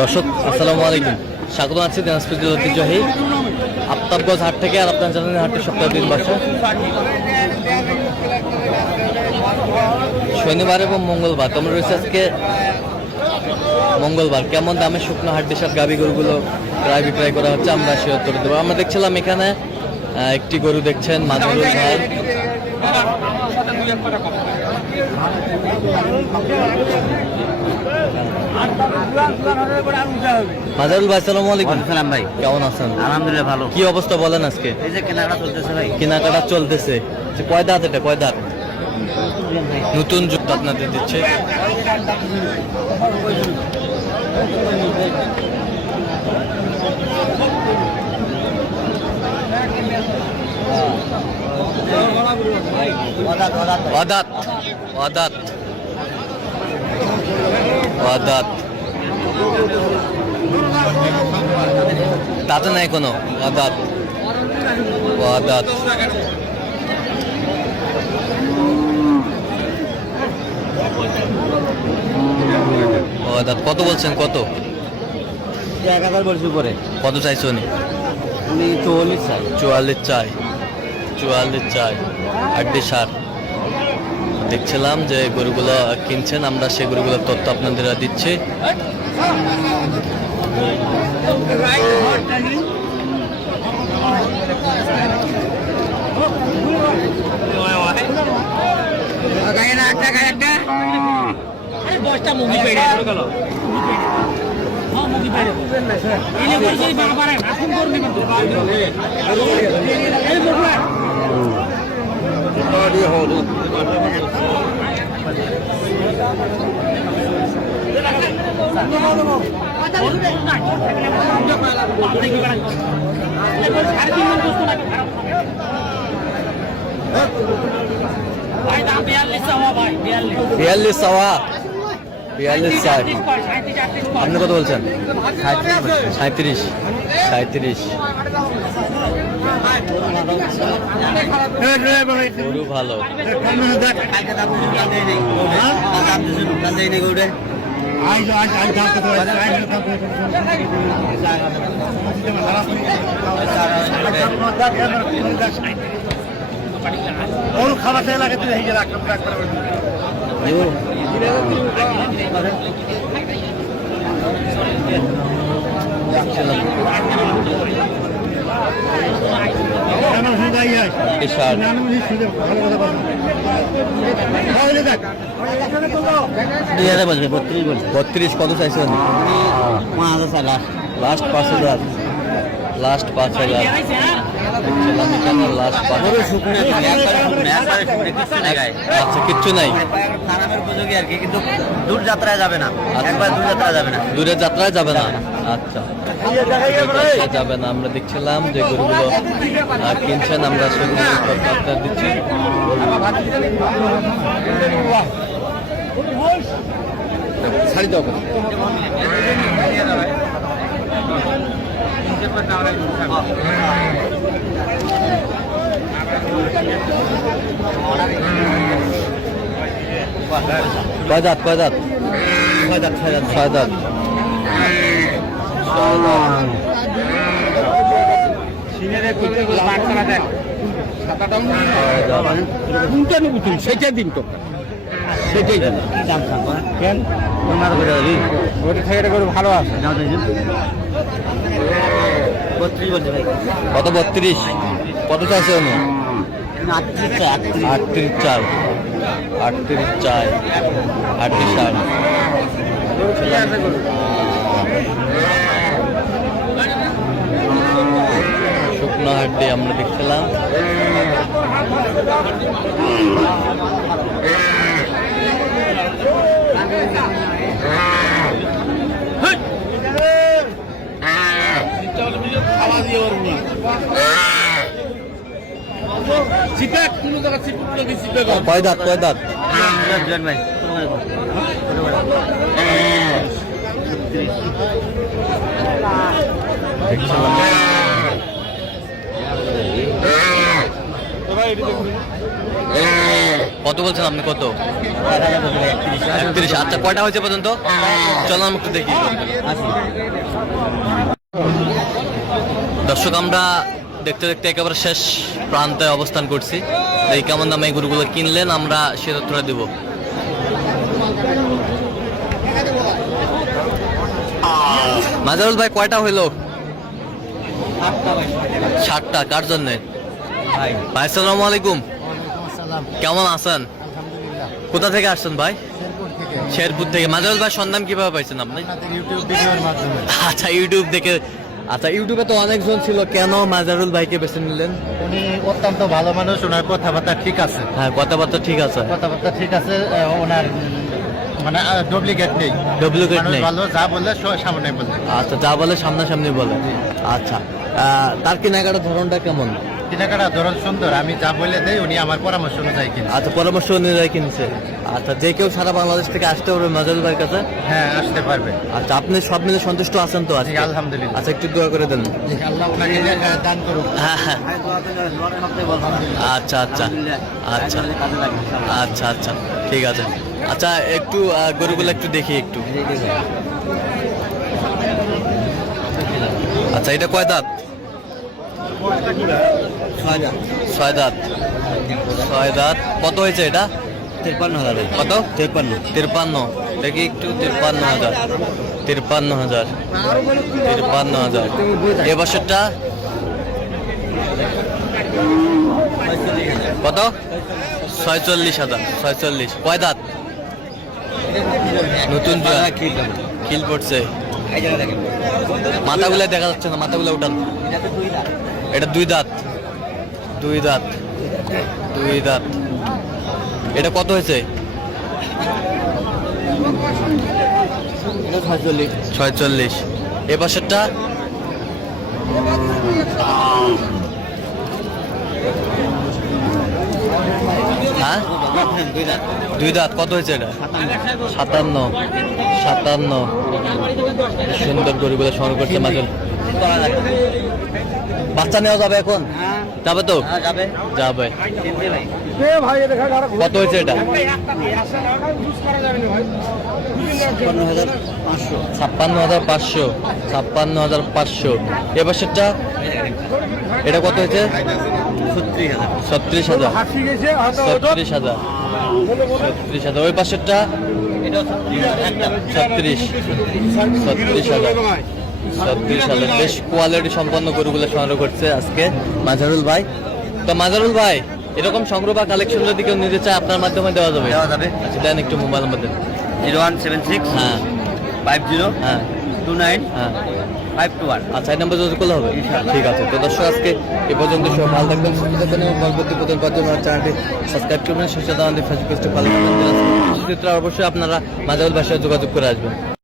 দর্শক আসসালামু আলাইকুম, স্বাগত আছি দিনাজপুর জেলার ঐতিহ্যবাহী আফতাবগঞ্জ হাট থেকে। আর আপনার জানেন হাটের সপ্তাহে 3 বছর শনিবার এবং মঙ্গলবার। তোমরা রয়েছে আজকে মঙ্গলবার। কেমন দামে শুকনো হাট দেশের গাভী গরুগুলো ক্রয় বিক্রয় করা হচ্ছে আমরা সে উত্তর দেবো। আমরা দেখছিলাম এখানে একটি গরু দেখছেন মাজরুল ভাই। মাজরুল ভাই আসসালামু আলাইকুম। সালাম ভাই, কেমন আছেন? আলহামদুলিল্লাহ ভালো। কি অবস্থা বলেন আজকে? এই যে কেনাকাটা চলতেছে ভাই। কেনাকাটা চলতেছে। কয় দাঁত এটা? কয় দাঁত? নতুন যুক্ত আপনাদের দিচ্ছে। অদাত অদাত অদাত তাতে নাই কোনো অদাত অদাত। অদাত কত বলছেন? কত? 1000 বলছি উপরে। কত চাইছো উনি? 44 চাই। 44 চাই। 44 চাই। আড্ডি সার দেখছিলাম যে গরুগুলো কিনছেন, আমরা সেই গরুগুলোর তথ্য আপনাদের দিচ্ছি। বিয়াল্লিশ সওয়া 42 চাই। আপনি কত বলছেন? 37। গরু ভালো। খাবার লাগে বলছে 32। কত চাইছেন? 5000 চাই লাস্ট 5000। লাস্ট 5000 দেখছিলাম এখানে লাস্ট 5000। আচ্ছা, কিচ্ছু নাই। খারাপের উপযোগী আর কি, কিন্তু দূর যাত্রায় যাবে না। একবার দূর যাত্রায় যাবে না। দূরের যাত্রায় যাবে না। আচ্ছা, যাবে না। আমরা দেখছিলাম যে গরুগুলো কিনছেন, আমরা সেগুলো আপনার দিচ্ছি। ছাড়ি দাও। কয় দাঁত? কয় দাঁত? 6 দাঁত। সেটা দিন তো, সেটাই দাম থাকবো কেন? ভালো আছে। 32 বলছে ভাই। কত? 32। কত চাইছে উনি? 38 চাই। 38 চাই। 38 চাই। 38। শুকনো হাড্ডি আমরা দেখছিলাম। কয় দাঁত? কয় দাঁত? ভাই দেখছিলাম। কত বলছেন আপনি? কত? 31। আচ্ছা, কয়টা হয়েছে পর্যন্ত? চলো আমি একটু দেখি। দর্শক, আমরা দেখতে দেখতে একেবারে শেষ প্রান্তে অবস্থান করছি। এই কেমন দামে এই গরুগুলো কিনলেন আমরা সে তথ্যটা দিব। মাজারুল ভাই, কয়টা হইলো? 7টা। কার জন্য ভাই? আসসালামু আলাইকুম। কেমন আছেন? কোথা থেকে আসছেন ভাই? শেরপুর থেকে। মাজারুল ভাই, সন্ধান কিভাবে পাইছেন আপনি? আচ্ছা, ইউটিউব দেখে। আচ্ছা, ইউটিউবে তো অনেকজন ছিল, কেন মাজারুল ভাইকে বেছে নিলেন? উনি অত্যন্ত ভালো মানুষ, ওনার কথাবার্তা ঠিক আছে। হ্যাঁ, কথাবার্তা ঠিক আছে। কথাবার্তা ঠিক আছে, ওনার মানে ডুপ্লিকেট নেই। ডুপ্লিকেট মানুষ নেই। ভালো, যা বললে সামনে বলে। আচ্ছা, যা বলে সামনাসামনি বলে। আচ্ছা, তার কেনাকাটার ধরনটা কেমন? কেনাকাটা ধরন সুন্দর, আমি যা বলে দেই উনি আমার পরামর্শ অনুযায়ী কিনে। আচ্ছা, পরামর্শ অনুযায়ী কিনছে। আচ্ছা, যে কেউ সারা বাংলাদেশ থেকে আসতে পারবে মাজারুল ভাইয়ের কাছে? হ্যাঁ, আসতে পারবে। আচ্ছা, আপনি সব মিলে সন্তুষ্ট আছেন তো? আজকে আলহামদুলিল্লাহ। আচ্ছা, একটু দোয়া করে দেন। আল্লাহ ওনাকে দান করুক। হ্যাঁ হ্যাঁ। আচ্ছা আচ্ছা আচ্ছা আচ্ছা আচ্ছা, ঠিক আছে। আচ্ছা, একটু গরুগুলো একটু দেখি একটু। আচ্ছা, এটা কয় দাঁত? 6 দাঁত। 6 দাঁত। কত হয়েছে এটা? 53,000। কত? 53। 53। দেখি একটু। 53,000। 53,000। 53,000। এ বছরটা কত? 46,000। 46। কয় দাঁত? নতুন খিল পড়ছে। মাথাগুলো দেখা যাচ্ছে না, মাথাগুলো উঠান। এটা 2 দাঁত। 2 দাঁত। 2 দাঁত। এটা কত হয়েছে? 46। এ বছরটা হ্যাঁ 2 দাঁত। কত হয়েছে এটা? 57। 57। সুন্দর গরুগুলো সংগ্রহ করছে মাঝে। বাচ্চা নেওয়া যাবে এখন? যাবে তো? যাবে। যাবে। কত হয়েছে এটা? 56,500। 56,500। এবার সেটা এটা কত হয়েছে? 36,000। 36,000। 36,000। ওই পাশেরটা 36। 36,000। 36,000। বেশ কোয়ালিটি সম্পন্ন গরুগুলো সংগ্রহ করছে আজকে মাজারুল ভাই। তো মাজারুল ভাই, এরকম সংগ্রহ বা কালেকশন যদি কেউ নিতে চায় আপনার মাধ্যমে দেওয়া যাবে? আচ্ছা, দেন একটু মোবাইল নাম্বার দেন। 0176 হ্যাঁ 50 হ্যাঁ 29 হ্যাঁ। 521। আচ্ছা, এই নাম্বার যোগাযোগ করলে হবে? ঠিক আছে। তো দর্শক, আজকে এ পর্যন্ত সব ভালো থাকবেন, সুস্থ থাকবেন এবং পরবর্তী প্রতিবার জন্য চ্যানেলটি সাবস্ক্রাইব করবেন। সুস্থ আমাদের ফেসবুক পেজটি ফলো করবেন। অবশ্যই আপনারা মাজারুল ভাইয়ের সাথে যোগাযোগ করে আসবেন।